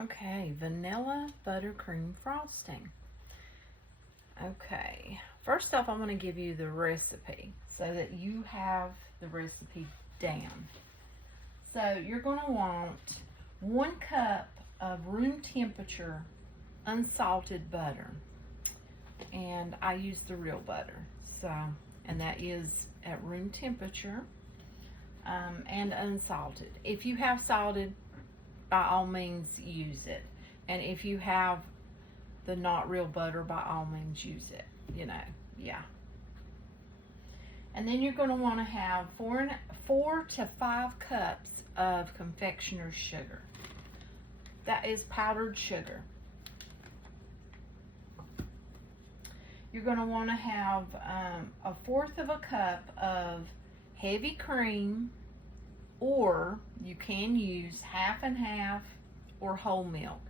Okay, vanilla buttercream frosting. Okay, first off, I'm going to give you the recipe so that you have the recipe down. So you're going to want 1 cup of room temperature unsalted butter, and I use the real butter. So, and that is at room temperature and unsalted. If you have salted, by all means use it, and if you have the not real butter, by all means use it, yeah. And then you're going to want to have 4 to 5 cups of confectioner sugar. That is powdered sugar. You're going to want to have 1/4 of a cup of heavy cream, or you can use half and half or whole milk.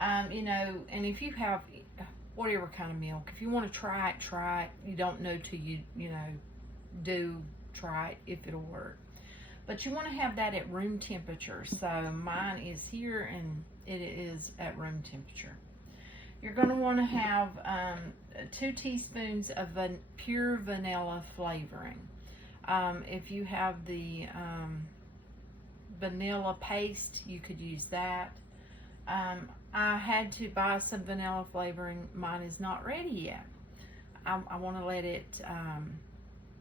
And if you have whatever kind of milk, if you want to try it. You don't know till you try it if it'll work. But you want to have that at room temperature. So mine is here and it is at room temperature. You're going to want to have 2 teaspoons of pure vanilla flavoring. If you have the vanilla paste, you could use that. I had to buy some vanilla flavoring. Mine is not ready yet. I want to let it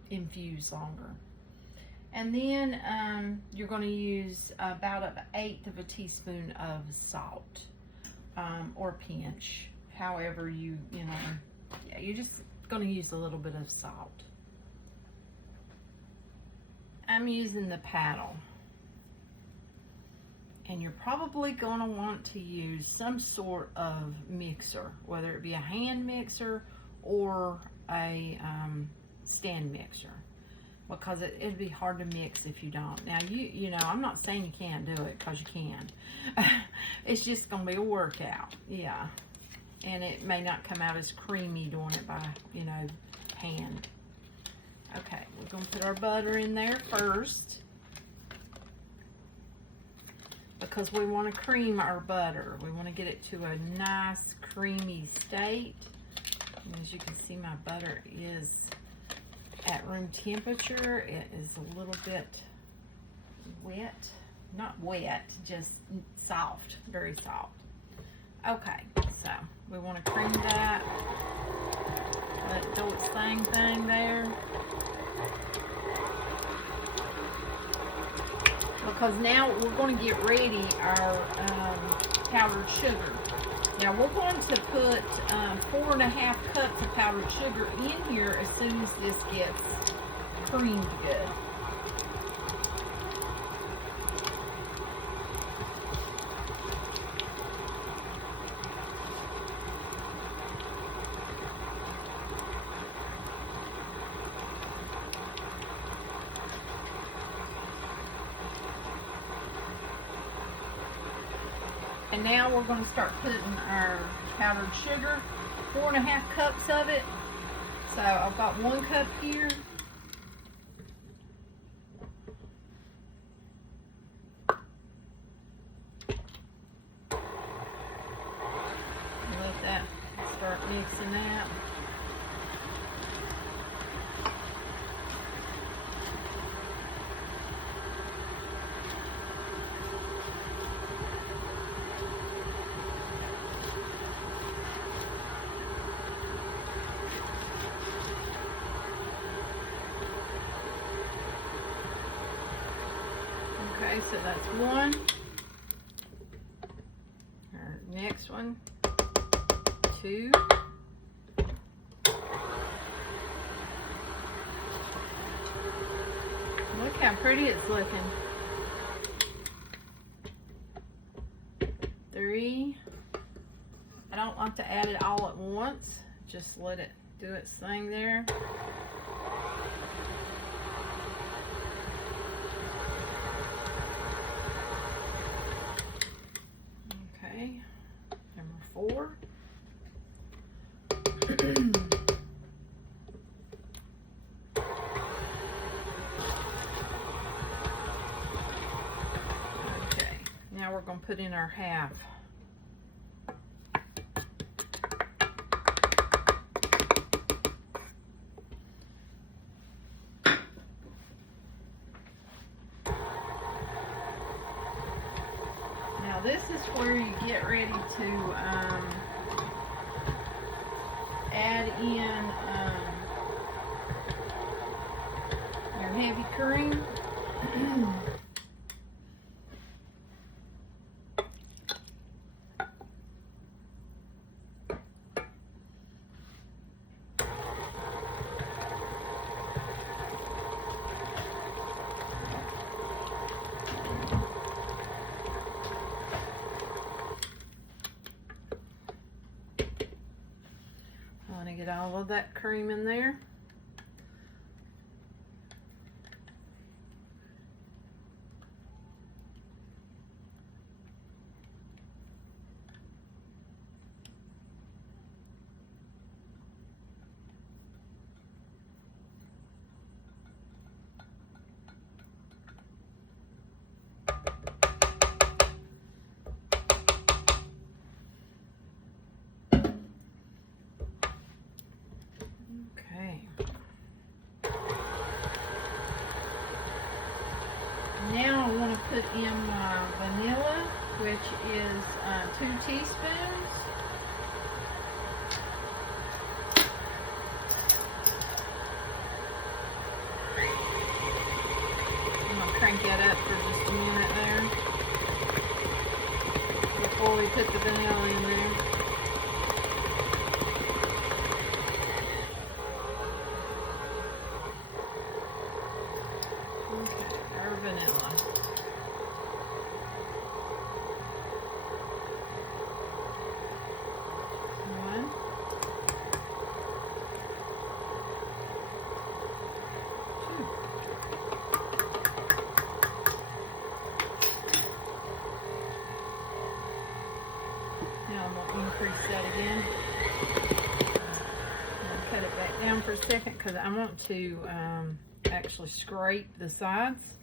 infuse longer. And then you're going to use about 1/8 of a teaspoon of salt, or pinch, however you're just going to use a little bit of salt. I'm using the paddle, and you're probably going to want to use some sort of mixer, whether it be a hand mixer or a stand mixer, because it'd be hard to mix if you don't. Now I'm not saying you can't do it, because you can. It's just going to be a workout, yeah. And it may not come out as creamy doing it by hand. Okay, we're going to put our butter in there first, because we want to cream our butter. We want to get it to a nice creamy state. And as you can see, my butter is at room temperature. It is a little bit wet. Not wet, just soft, very soft. Okay, so we want to cream that. Let it do its thing there. Because now we're going to get ready our powdered sugar. Now we're going to put 4.5 cups of powdered sugar in here as soon as this gets creamed good. And now we're going to start putting our powdered sugar, 4.5 cups of it. So I've got 1 cup here. Let that start mixing that. Okay, so that's 1. Our next one, 2. Look how pretty it's looking. 3. I don't like to add it all at once. Just let it do its thing there. Okay, number 4. Okay, now we're going to put in our half is where you get ready to add in your heavy cream. Get all of that cream in there. Now I want to put in my vanilla, which is 2 teaspoons. I'm going to crank that up for just a minute there before we put the vanilla in there. Vanilla. One. Two. Now I'm going to increase that again. I'm going to cut it back down for a second because I want to actually scrape the sides.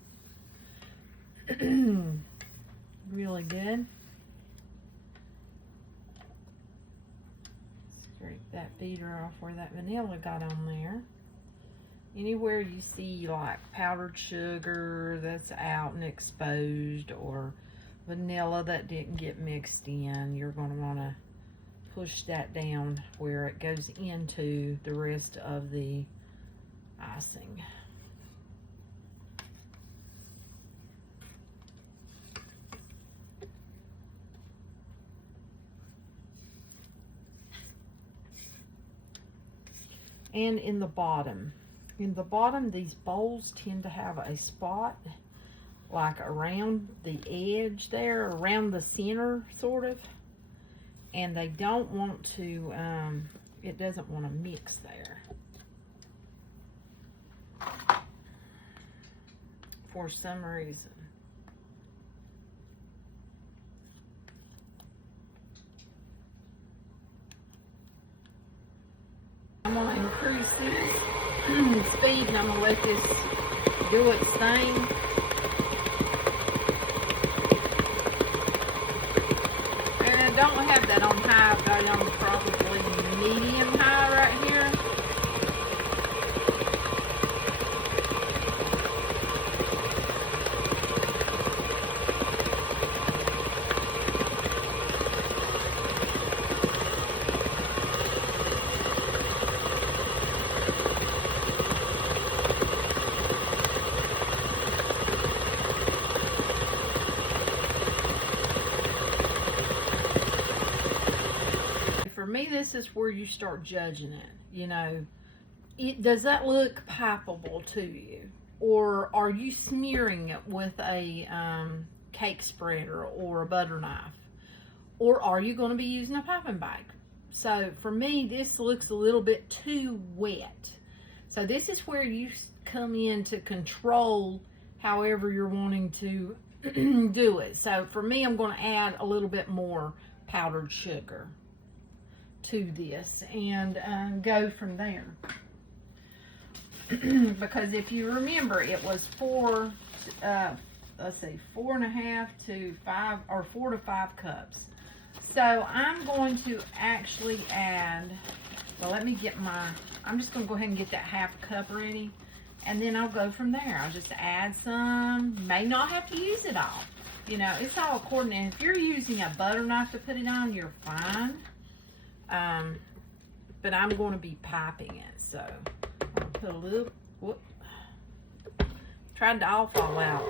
Really good. Scrape that beater off where that vanilla got on there. Anywhere you see like powdered sugar that's out and exposed, or vanilla that didn't get mixed in, you're going to want to push that down where it goes into the rest of the icing. And in the bottom, these bowls tend to have a spot like around the edge there, around the center sort of, and they don't want to, it doesn't want to mix there for some reason. I'm going to increase this speed, and I'm going to let this do its thing. And I don't have that on high, but I'm probably medium high right here. For me, this is where you start judging it. You know, does that look pipeable to you? Or are you smearing it with a cake spreader or a butter knife? Or are you going to be using a piping bag? So for me, this looks a little bit too wet. So this is where you come in to control however you're wanting to do it. So for me, I'm going to add a little bit more powdered sugar to this and go from there. Because if you remember, it was 4 and a half to 5, or 4 to 5 cups. So I'm going to actually add, well, let me get I'm just going to go ahead and get that half cup ready, and then I'll go from there. I'll just add some, may not have to use it all. You know, it's all according to, if you're using a butter knife to put it on, you're fine. But I'm going to be piping it, so I'll put a little, whoop, tried to all fall out.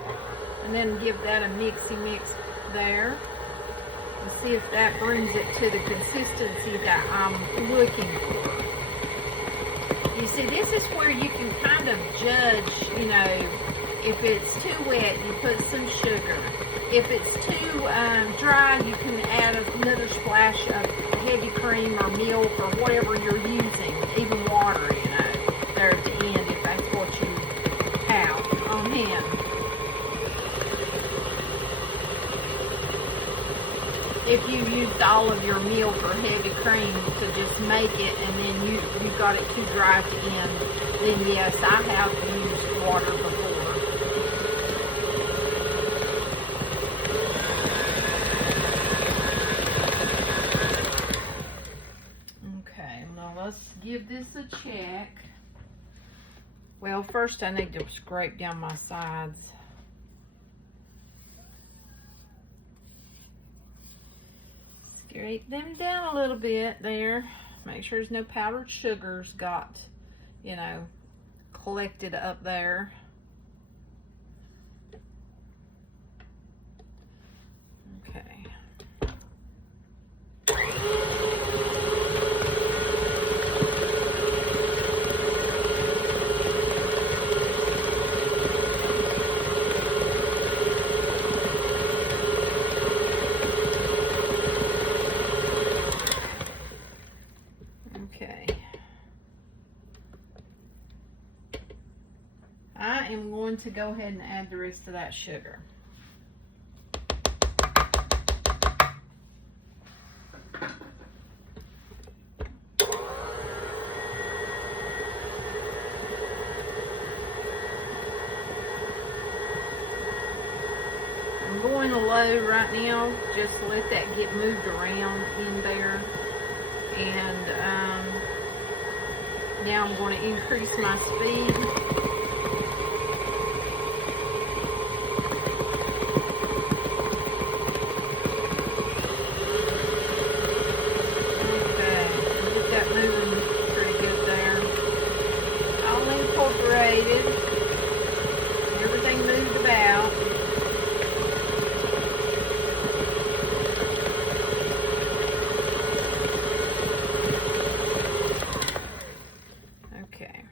And then give that a mixy mix there. And see if that brings it to the consistency that I'm looking for. You see, this is where you can kind of judge, you know, if it's too wet, you put some sugar. If it's too dry, you can add another splash of heavy cream or milk or whatever you're using, even water, you know, there at the end if that's what you have on hand. If you used all of your milk or heavy cream to just make it and then you got it too dry at the end, then yes, I have used water before. Okay, now let's give this a check. Well, first I need to scrape down my sides. Scrape them down a little bit there. Make sure there's no powdered sugars got, you know, collected up there. Okay. I am going to go ahead and add the rest of that sugar. I'm going low right now, just to let that get moved around in there. And now I'm going to increase my speed. Everything moved about. Okay.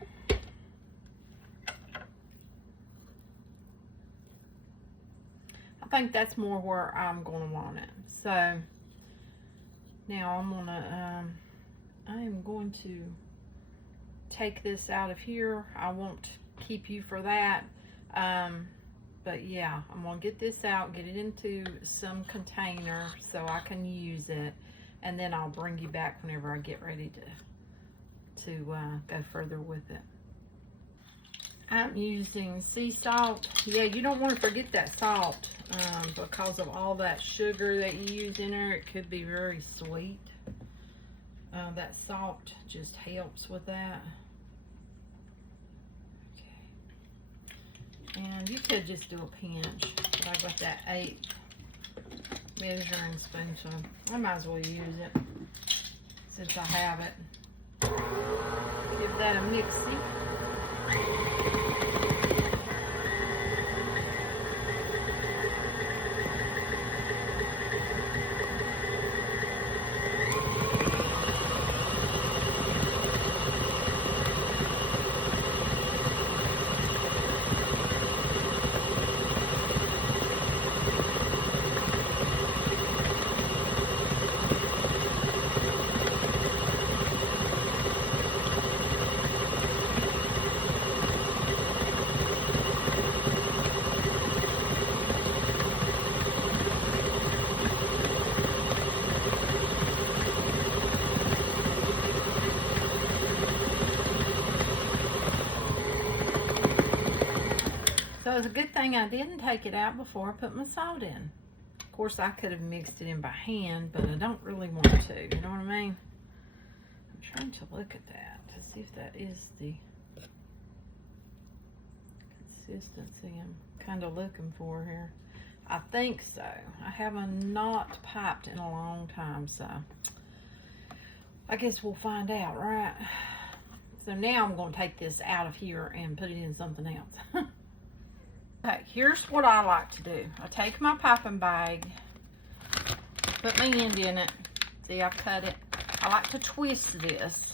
I think that's more where I'm going to want it. So now I am going to take this out of here. I won't keep you for that. But yeah, I'm gonna get this out, get it into some container so I can use it, and then I'll bring you back whenever I get ready to go further with it. I'm using sea salt. Yeah, you don't want to forget that salt because of all that sugar that you use in there. It could be very sweet. That salt just helps with that. And you could just do a pinch, but I got that 8 measuring spoon, so I might as well use it since I have it. Give that a mixy. So it's a good thing I didn't take it out before I put my salt in. Of course, I could have mixed it in by hand, but I don't really want to. You know what I mean? I'm trying to look at that to see if that is the consistency I'm kind of looking for here. I think so. I haven't not piped in a long time, so I guess we'll find out, right? So now I'm going to take this out of here and put it in something else. Okay, here's what I like to do. I take my piping bag, put my end in it. See, I've cut it. I like to twist this.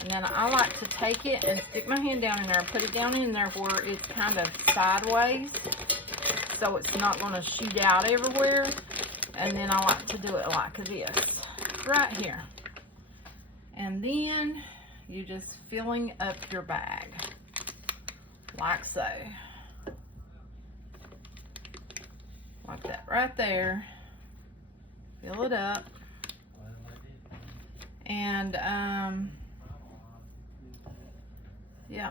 And then I like to take it and stick my hand down in there and put it down in there where it's kind of sideways, so it's not going to shoot out everywhere. And then I like to do it like this, right here. And then you're just filling up your bag, like so. Like that right there. Fill it up. And, yeah.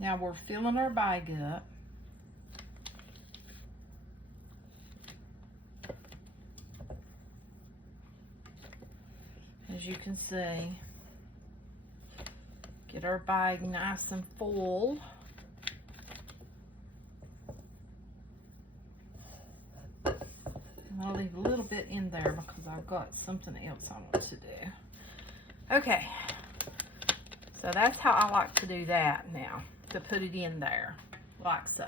Now we're filling our bag up. As you can see, get our bag nice and full. I'll leave a little bit in there because I've got something else I want to do. Okay, so that's how I like to do that now, to put it in there, like so.